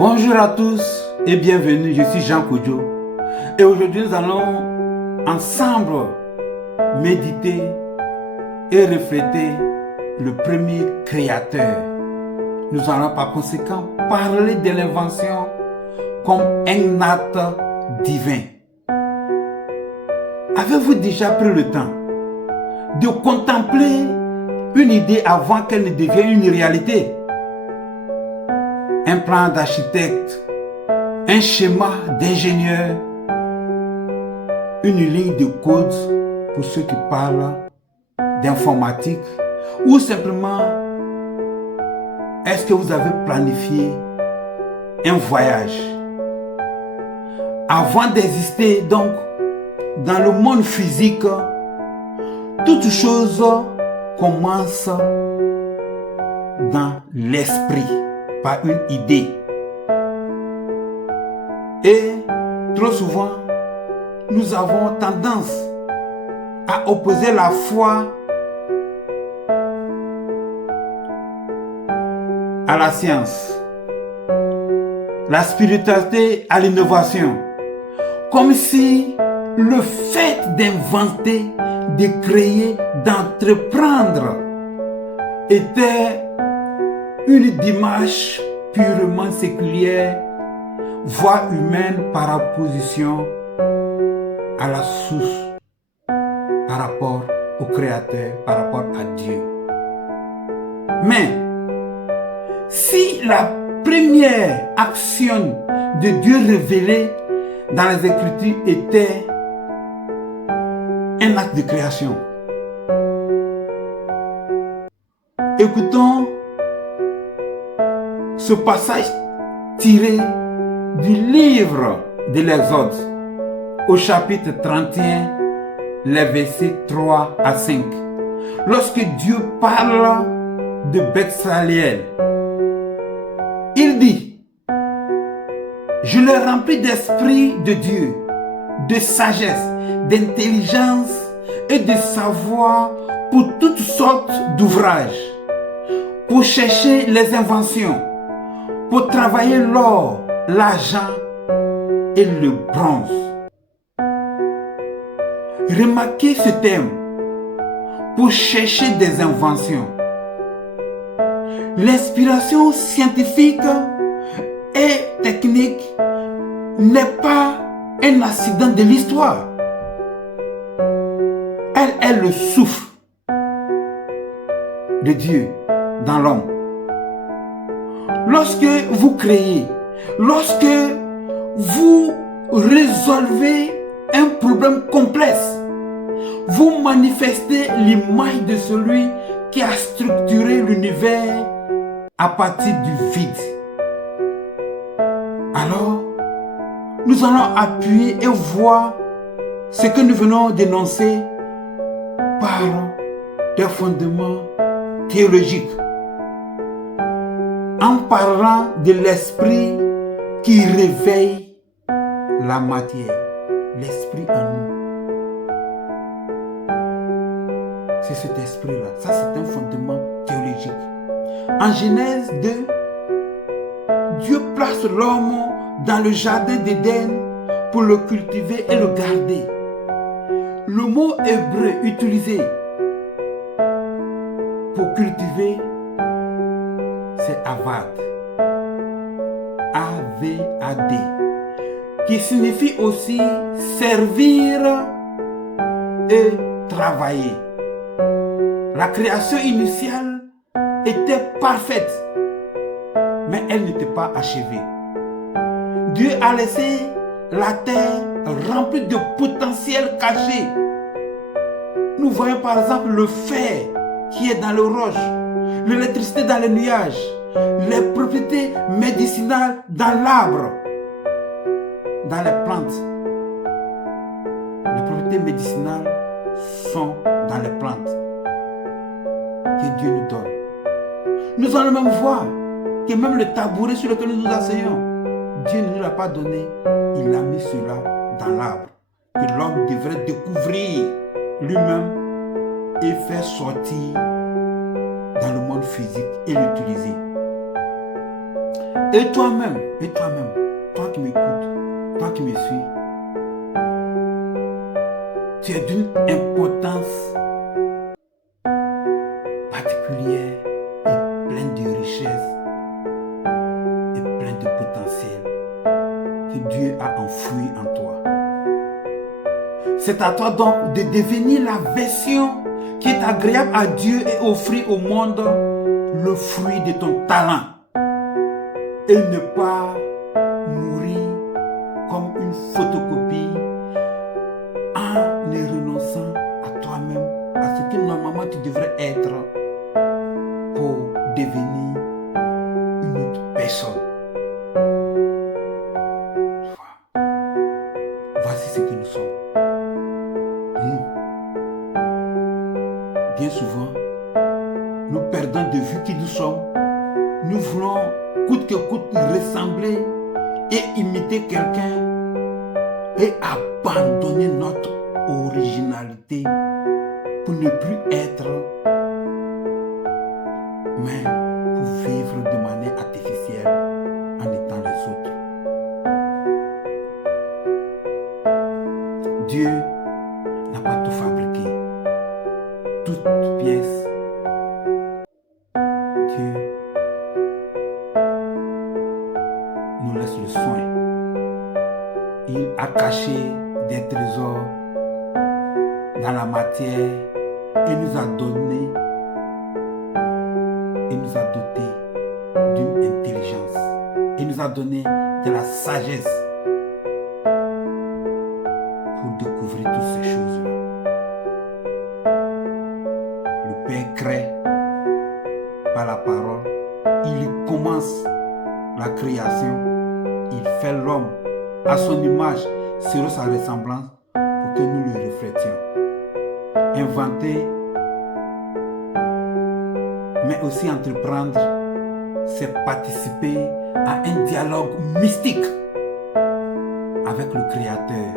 Bonjour à tous et bienvenue, je suis Jean Kodjo et aujourd'hui nous allons ensemble méditer et refléter le premier créateur. Nous allons par conséquent parler de l'invention comme un acte divin. Avez-vous déjà pris le temps de contempler une idée avant qu'elle ne devienne une réalité? Un plan d'architecte, un schéma d'ingénieur, une ligne de code pour ceux qui parlent d'informatique, ou simplement est-ce que vous avez planifié un voyage? Avant d'exister donc dans le monde physique, toute chose commence dans l'esprit, par une idée. Et trop souvent, nous avons tendance à opposer la foi à la science, la spiritualité à l'innovation, comme si le fait d'inventer, de créer, d'entreprendre était une démarche purement séculière, voire humaine par opposition à la source, par rapport au Créateur, par rapport à Dieu. Mais si la première action de Dieu révélée dans les Écritures était un acte de création, écoutons ce passage tiré du livre de l'Exode au chapitre 31, les versets 3 à 5. Lorsque Dieu parle de Bezaleel, il dit: je le remplis d'esprit de Dieu, de sagesse, d'intelligence et de savoir pour toutes sortes d'ouvrages, pour chercher les inventions, pour travailler l'or, l'argent et le bronze. Remarquez ce terme, pour chercher des inventions. L'inspiration scientifique et technique n'est pas un accident de l'histoire. Elle est le souffle de Dieu dans l'homme. Lorsque vous créez, lorsque vous résolvez un problème complexe, vous manifestez l'image de celui qui a structuré l'univers à partir du vide. Alors, nous allons appuyer et voir ce que nous venons d'énoncer par des fondements théologiques, en parlant de l'esprit qui réveille la matière, l'esprit en nous. C'est cet esprit-là, ça c'est un fondement théologique. En Genèse 2, Dieu place l'homme dans le jardin d'Éden pour le cultiver et le garder. Le mot hébreu utilisé pour cultiver, c'est avad, A-V-A-D, qui signifie aussi servir et travailler. La création initiale était parfaite, mais elle n'était pas achevée. Dieu a laissé la terre remplie de potentiel caché. Nous voyons par exemple le fer qui est dans les roches, l'électricité dans les nuages, les propriétés médicinales dans l'arbre, dans les plantes. Les propriétés médicinales sont dans les plantes que Dieu nous donne. Nous allons même voir que même le tabouret sur lequel nous nous asseyons, Dieu ne nous l'a pas donné, il a mis cela dans l'arbre, que l'homme devrait découvrir lui-même et faire sortir dans le monde physique et l'utiliser. Et toi-même, toi qui m'écoutes, toi qui me suis, tu es d'une importance particulière et pleine de richesses et pleine de potentiel que Dieu a enfoui en toi. C'est à toi donc de devenir la version qui est agréable à Dieu et offrir au monde le fruit de ton talent et ne pas mourir comme une photocopie en ne renonçant à toi-même, à ce que normalement tu devrais être pour devenir une autre personne. Voici ce que nous sommes. Nous, bien souvent, nous perdons de vue qui nous sommes. Nous voulons coûte que coûte ressembler et imiter quelqu'un et abandonner notre originalité pour ne plus être, mais pour vivre de manière artificielle en étant les autres. Dieu n'a pas tout fabriqué, toute pièce. Dieu nous laisse le soin. Il a caché des trésors dans la matière et nous a donné et nous a doté d'une intelligence et nous a donné de la sagesse pour découvrir toutes ces choses-là. Le Père crée par la parole, il commence la création, il fait l'homme à son image, selon sa ressemblance, pour que nous le reflétions. Inventer, mais aussi entreprendre, c'est participer à un dialogue mystique avec le Créateur.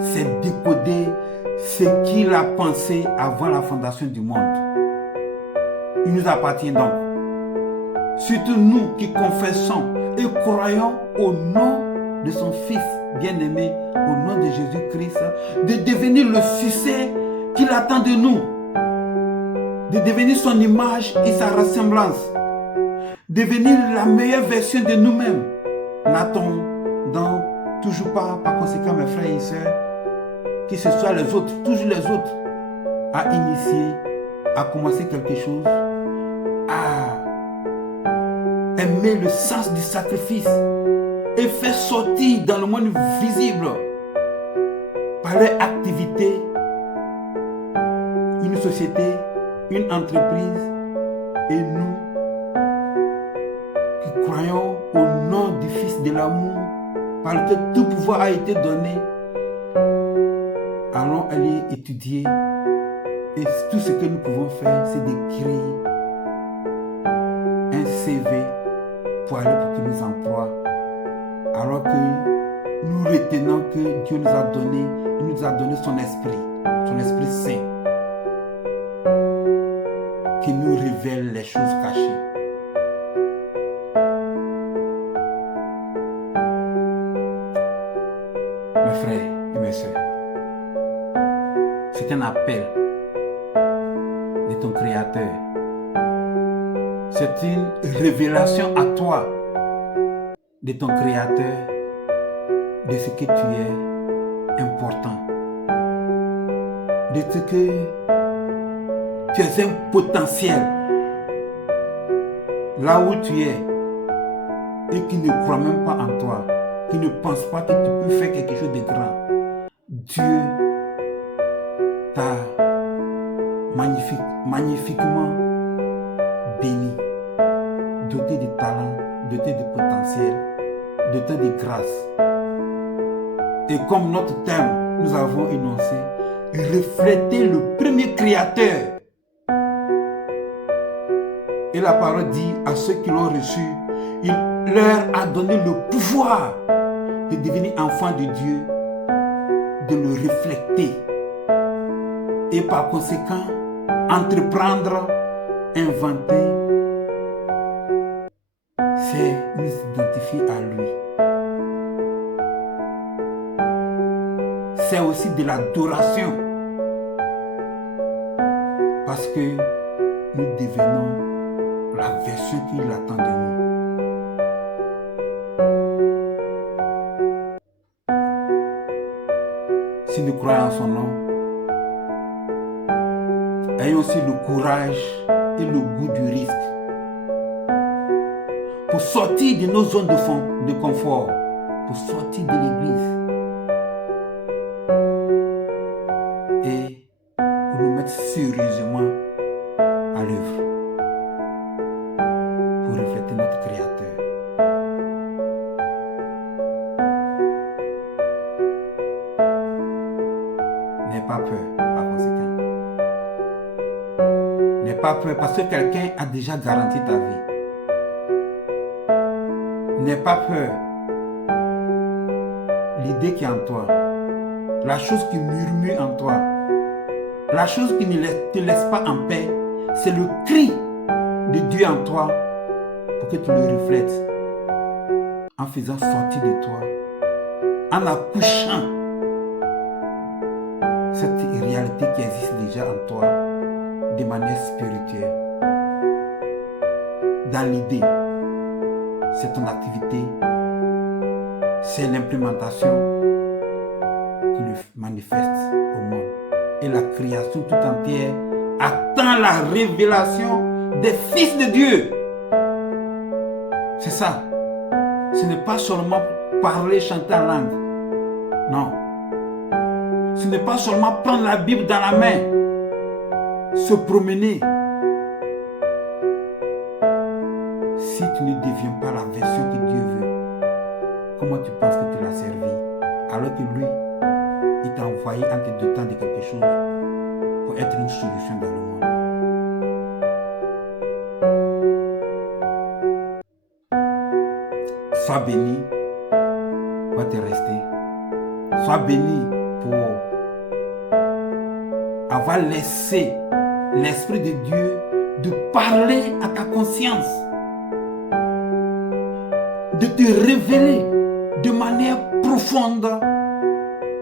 C'est décoder ce qu'il a pensé avant la fondation du monde. Il nous appartient donc, surtout nous qui confessons et croyons au nom de son Fils bien-aimé, au nom de Jésus-Christ, de devenir le succès qu'il attend de nous, de devenir son image et sa ressemblance, devenir la meilleure version de nous-mêmes. N'a-t-on donc toujours pas, par conséquent, mes frères et sœurs, que ce soit les autres, toujours les autres, à initier, à commencer quelque chose, à aimer le sens du sacrifice et faire sortir dans le monde visible par leur activité une société, une entreprise et nous qui croyons au nom du Fils de l'amour par lequel tout pouvoir a été donné, allons aller étudier et tout ce que nous pouvons faire, c'est d'écrire un CV pour aller pour qu'il nous emploie, alors que nous retenons que Dieu nous a donné, il nous a donné son Esprit Saint, qui nous révèle les choses cachées. Mes frères et mes sœurs, c'est un appel de ton Créateur. C'est une révélation à toi de ton Créateur, de ce que tu es important, de ce que tu es un potentiel là où tu es et qui ne croit même pas en toi, qui ne pense pas que tu peux faire quelque chose de grand. Dieu t'a magnifiquement béni, doté de talent, doté de potentiel, doté de grâce. Et comme notre thème, nous avons énoncé, refléter le premier créateur. Et la parole dit à ceux qui l'ont reçu, il leur a donné le pouvoir de devenir enfants de Dieu, de le refléter. Et par conséquent, entreprendre, inventer, c'est est nous identifier à lui. C'est aussi de l'adoration. Parce que nous devenons la version qu'il attend de nous. Si nous croyons en son nom, ayons aussi le courage et le goût du risque pour sortir de nos zones de confort, pour sortir de l'église et pour nous mettre sérieusement à l'œuvre pour refléter notre Créateur. N'aie pas peur par conséquent. N'aie pas peur parce que quelqu'un a déjà garanti ta vie. N'aie pas peur. L'idée qui est en toi, la chose qui murmure en toi, la chose qui ne te laisse pas en paix, c'est le cri de Dieu en toi pour que tu le reflètes en faisant sortir de toi, en accouchant cette réalité qui existe déjà en toi de manière spirituelle. Dans l'idée, c'est ton activité, c'est l'implémentation qui le manifeste au monde. Et la création tout entière attend la révélation des fils de Dieu. C'est ça. Ce n'est pas seulement parler, chanter en langue. Non. Ce n'est pas seulement prendre la Bible dans la main, se promener. Si tu ne deviens pas la version que Dieu veut, comment tu penses que tu l'as servi alors que lui, il t'a envoyé entre deux temps de quelque chose pour être une solution dans le monde. Sois béni pour te rester. Sois béni pour avoir laissé l'Esprit de Dieu de parler à ta conscience, de te révéler de manière profonde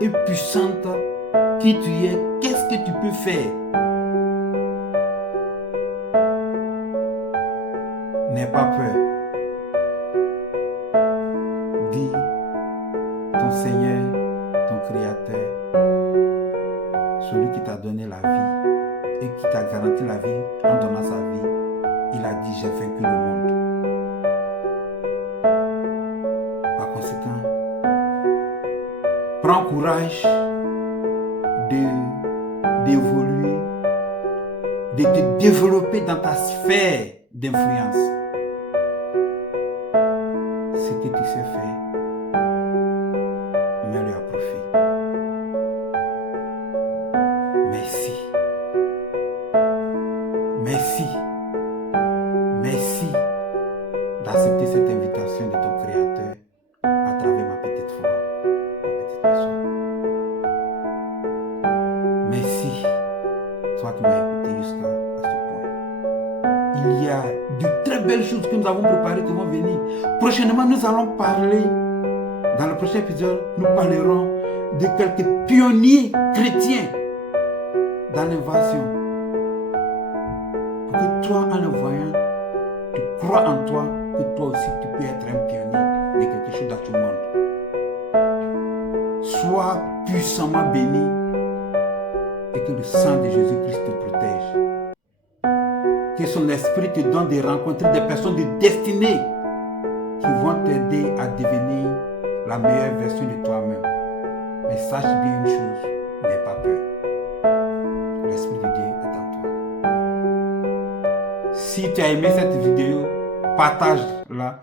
et puissante qui tu es, qu'est-ce que tu peux faire. N'aie pas peur. Dis, ton Seigneur, ton Créateur, celui qui t'a donné la vie et qui t'a garanti la vie en donnant sa vie, il a dit, j'ai vaincu le monde. Par conséquent, prends courage d'évoluer, de te développer dans ta sphère d'influence. Ce que tu sais faire, mets-le à profit. Merci. Merci. Merci d'accepter cette invitation de ton Créateur à travers ma petite voix, ma petite personne. Merci, toi qui m'as écouté jusqu'à ce point. Il y a de très belles choses que nous avons préparées qui vont venir. Prochainement, nous allons parler, dans le prochain épisode, nous parlerons de quelques pionniers chrétiens dans l'invasion. Pour que toi, en le voyant, tu crois en toi, que toi aussi tu peux être un pionnier de quelque chose dans ce monde. Sois puissamment béni et que le sang de Jésus-Christ te protège. Que son esprit te donne de rencontrer des personnes de destinée qui vont t'aider à devenir la meilleure version de toi-même. Mais sache bien une chose, n'aie pas peur. L'Esprit de Dieu est en toi. Si tu as aimé cette vidéo, partage-la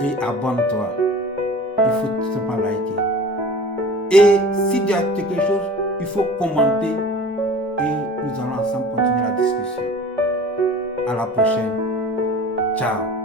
et abonne-toi. Il faut tout simplement liker. Et si tu as quelque chose, il faut commenter et nous allons ensemble continuer la discussion. À la prochaine. Ciao.